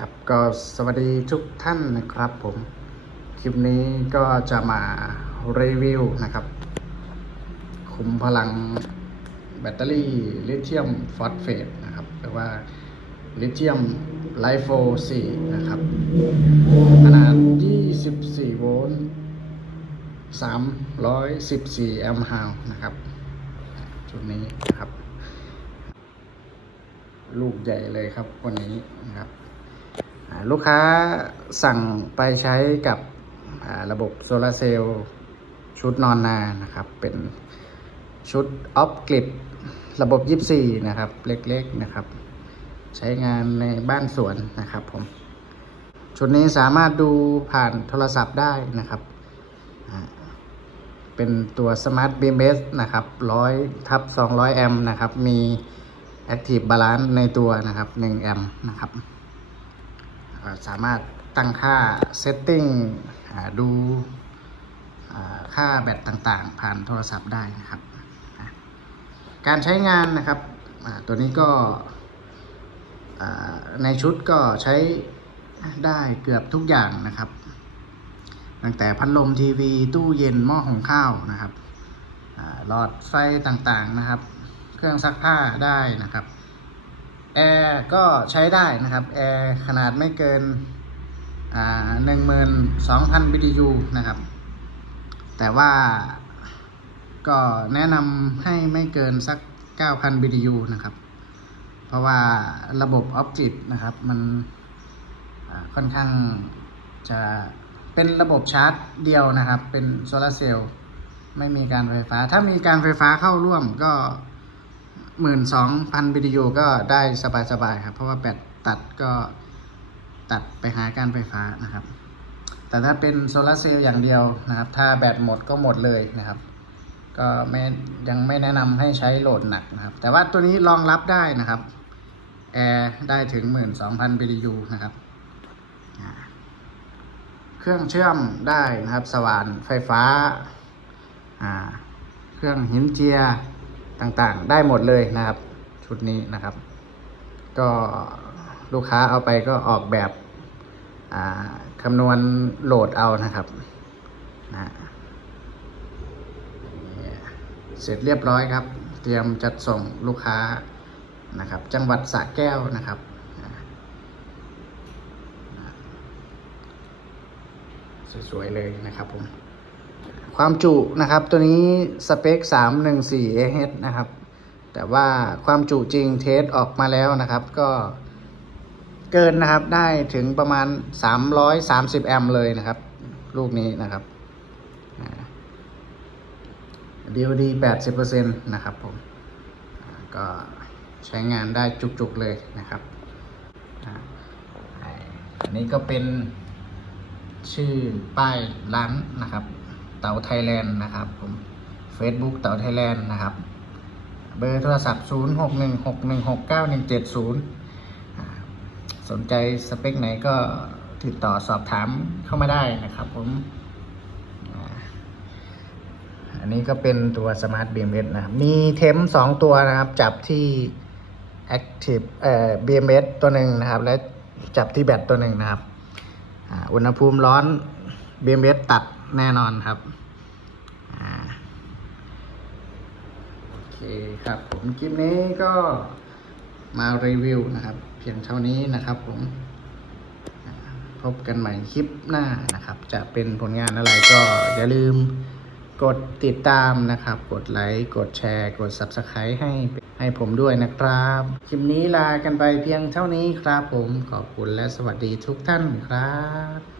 ครับก็สวัสดีทุกท่านนะครับผมคลิปนี้ก็จะมารีวิวนะครับ คุมพลังแบตเตอรี่ลิเธียมฟอสเฟตนะครับหรือว่าลิเธียมไลโฟ4นะครับ ขนาด 24 โวลต์ 314 แอมป์ฮาวนะครับ ชุดนี้นะครับ ลูกใหญ่เลยครับวันนี้นะครับ ลูกค้าสั่งไปใช้กับระบบโซลาร์เซลล์ชุดนอนนานะครับ เป็นชุดออฟกริดระบบ 24 นะครับ เล็กๆนะครับ ใช้งานในบ้านสวนนะครับผม ชุดนี้สามารถดูผ่านโทรศัพท์ได้นะครับ เป็นตัว Smart BMS นะครับ100ทับ200 แอมป์นะครับ มี Active Balance ในตัวนะครับ 1 แอมป์นะครับ สามารถตั้งค่า Setting ดูค่าแบตต่างๆ ผ่านโทรศัพท์ได้นะครับ การใช้งานนะครับตัวนี้ก็ในชุดก็ใช้ได้เกือบทุกอย่างนะครับ ตั้งแต่พัดลมทีวี ตู้เย็นหม้อหุงข้าวนะครับหลอดไฟต่างๆนะครับ เครื่องซักผ้าได้นะครับ แอร์ก็ใช้ได้นะครับแอร์ขนาดไม่เกินหนึ่งหมื่นสองพัน BTU นะครับ แต่ว่าก็แนะนำให้ไม่เกินสัก 9,000 BTU นะครับ เพราะว่าระบบออฟจิตนะครับ มันค่อนข้างจะเป็นระบบชาร์จเดียวนะครับ เป็นโซลาเซลล์ไม่มีการไฟฟ้า ถ้ามีการไฟฟ้าเข้าร่วมก็ หมื่นสองพันวิดีโอก็ได้สบายๆครับ เพราะว่าแบตตัดก็ตัดไปหาการไฟฟ้านะครับ แต่ถ้าเป็นโซลาร์เซลล์อย่างเดียวนะครับ ถ้าแบตหมดก็หมดเลยนะครับ ก็ไม่ยังไม่แนะนำให้ใช้โหลดหนักนะครับ แต่ว่าตัวนี้รองรับได้นะครับแอร์ได้ถึง 12,000 BTU นะครับ เครื่องเชื่อมได้นะครับ สว่านไฟฟ้าอ่าเครื่องหินเจีย ต่างๆ ได้หมดเลยนะครับ ชุดนี้นะครับ ก็ลูกค้าเอาไปก็ออกแบบคำนวณโหลดเอานะครับนะเสร็จเรียบร้อยครับ เตรียมจัดส่งลูกค้านะครับ จังหวัดสระแก้วนะครับสวยๆเลยนะครับผม ความจุนะครับ ตัวนี้สเปค 314 AH นะครับ แต่ว่าความจุจริงเทสออกมาแล้วนะครับ ก็เกินนะครับได้ถึงประมาณ 330 แอมป์เลยนะครับ ลูกนี้นะครับอ่า DOD 80%นะครับผมก็ใช้งานได้จุกๆเลยนะครับอันนี้ก็เป็นชื่อป้ายร้านนะครับ เต๋าไทยแลนด์นะครับผม Facebook เต๋าไทยแลนด์นะครับ เบอร์โทรศัพท์ 0 6 1 6 1 6 9 1 7 0 สนใจสเปคไหนก็ติดต่อสอบถามเข้ามาได้นะครับผม อันนี้ก็เป็นตัว Smart BMS นะครับ มีเทมสองตัวนะครับ จับที่ Active เอ่อ BMS ตัวหนึ่งนะครับ และจับที่แบตตัวหนึ่งนะครับอุณหภูมิร้อน BMS ตัด แน่นอนครับอโอเคครับผมคลิปนี้ก็มารีวิวนะครับ เพียงเท่านี้นะครับผมพบกันใหม่คลิปหน้านะครับ จะเป็นผลงานอะไรก็อย่าลืมกดติดตามนะครับ กดไลค์กดแชร์ กด Subscribe ให้ให้ผมด้วยนะครับ คลิปนี้ลากันไปเพียงเท่านี้ครับผมขอบคุณและสวัสดีทุกท่านครับ